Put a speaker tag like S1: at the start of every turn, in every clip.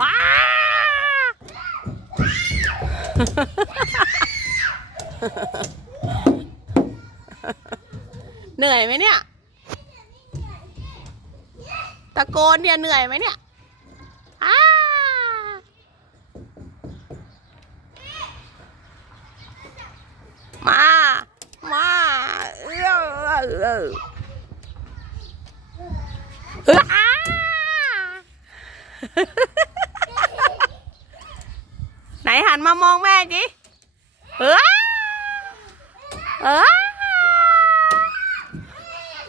S1: ป้าเหนื่อยไหมเนี่ย ตะโกนเนี่ยเหนื่อยไหมเนี่ยอ้ามา มาเออเออ เออเอออ้าไหนหันมามองแม่จิเออเออ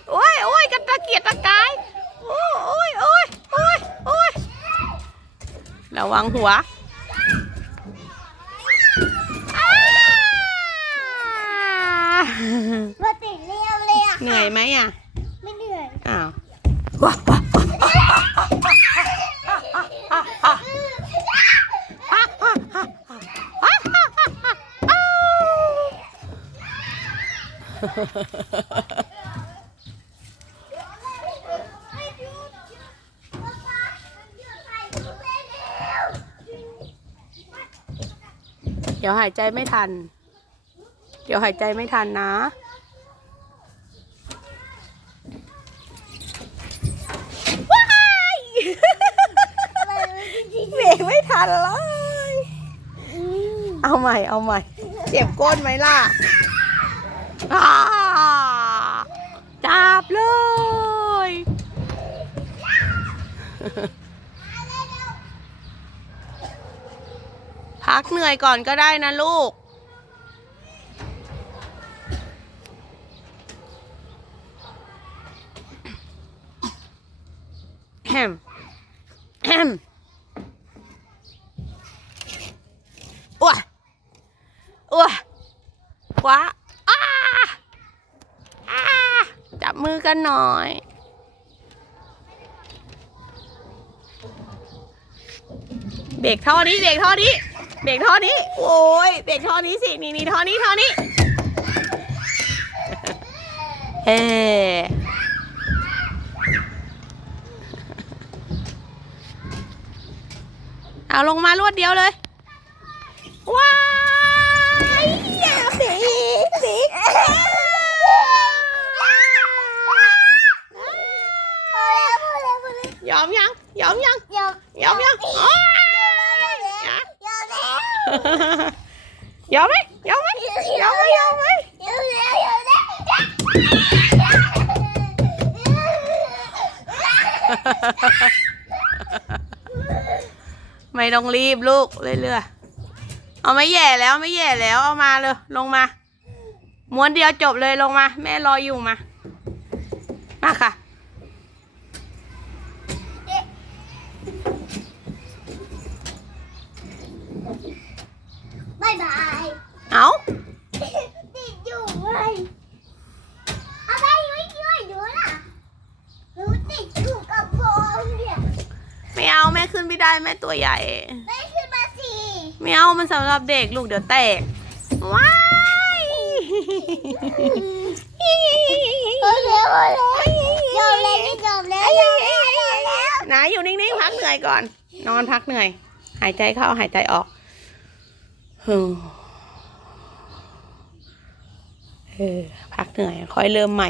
S1: โอ้ยโอ้ยกันตะเกียกตะกายโอ้ยโอ้ยโอ้ยโอ้ยโอ้ยระวังหัวอ้า
S2: มาติด เรียวเลยอะ
S1: เหนื่อยไหมอะ
S2: ไม่เหนื่อย
S1: อ้าวว้าวว้าวเดี๋ยวหายใจไม่ทัน เดี๋ยวหายใจไม่ทันนะ ว้ายเบรกไม่ทันเลย เอา ใหม่เอาใหม่เจ็บก้นไหมล่ะอ่าจับเลย พักเหนื่อยก่อนก็ได้นะลูกแฮมแฮมอ้ว อ้วขวาอ้าอ้าจับมือกันหน่อยเบรกท่อนี้เบรกท่อนี้เบรกท่อนี้ โอ้ยเบรกท่อนี้สิ นี่นี่ท่อนี้ท่อนี้เฮ้เอาลงมารวดเดียวเลย ว้ายอย่าเบรกเบรก ยอมยัง ยอมยัง
S2: ยอม
S1: ยอมยังโอ้ย
S2: ยอมแล้ว
S1: ยอมไหมยอมไหมยอมไหมยอมไหม
S2: ยอมแล้วยอมแล้ว
S1: ไม่ต้องรีบลูกเรื่อยๆเอาไม่แย่แล้วไม่แย่แล้วเอามาเลยลงมาม้วนเดียวจบเลยลงมา แม่รออยู่มา มาค่ะ
S2: บายบาย
S1: เอา
S2: ติดอยู่เลยเอาไปไม่ช่วยหนูล่ะหนูติดอยู่กับโบมเนี่ย
S1: ไม่ เอาแม่ขึ้นไม่ได้แม่ตัวใหญ่
S2: ไม่ขึ้นมาสิ
S1: ไม่เอามันสำหรับเด็กลูกเดี๋ยวแตก ว้าย
S2: โอ้เร็วเลยยอมแล้วยอมแล้วยอมแล้วยอมแล้ว
S1: ไหนอยู่นิ่งๆพักเหนื่อยก่อน นอนพักเหนื่อย หายใจเข้าหายใจออกฮึ่มเออพักเหนื่อยค่อยเริ่มใหม่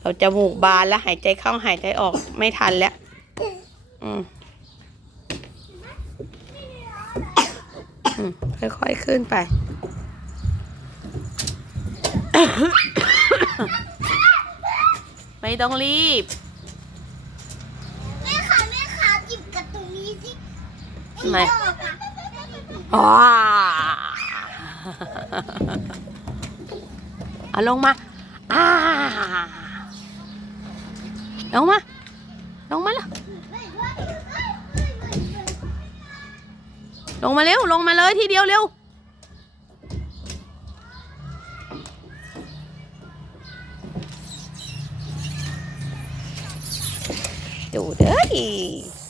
S1: เราจมูกบานแล้วหายใจเข้าหายใจออกไม่ทันแล้ว อืมอืม ค่อยๆขึ้นไปไม่ต้องรีบ
S2: แม่ขาแม่ขาจิบกับตรงนี้สิ
S1: ทำไม
S2: ออกอะ
S1: ว้าเอาลงมาอ่าลงมา ลงมาแล้ว ลงมาเร็ว ลงมาเลยทีเดียวเร็ว ดูเด้อ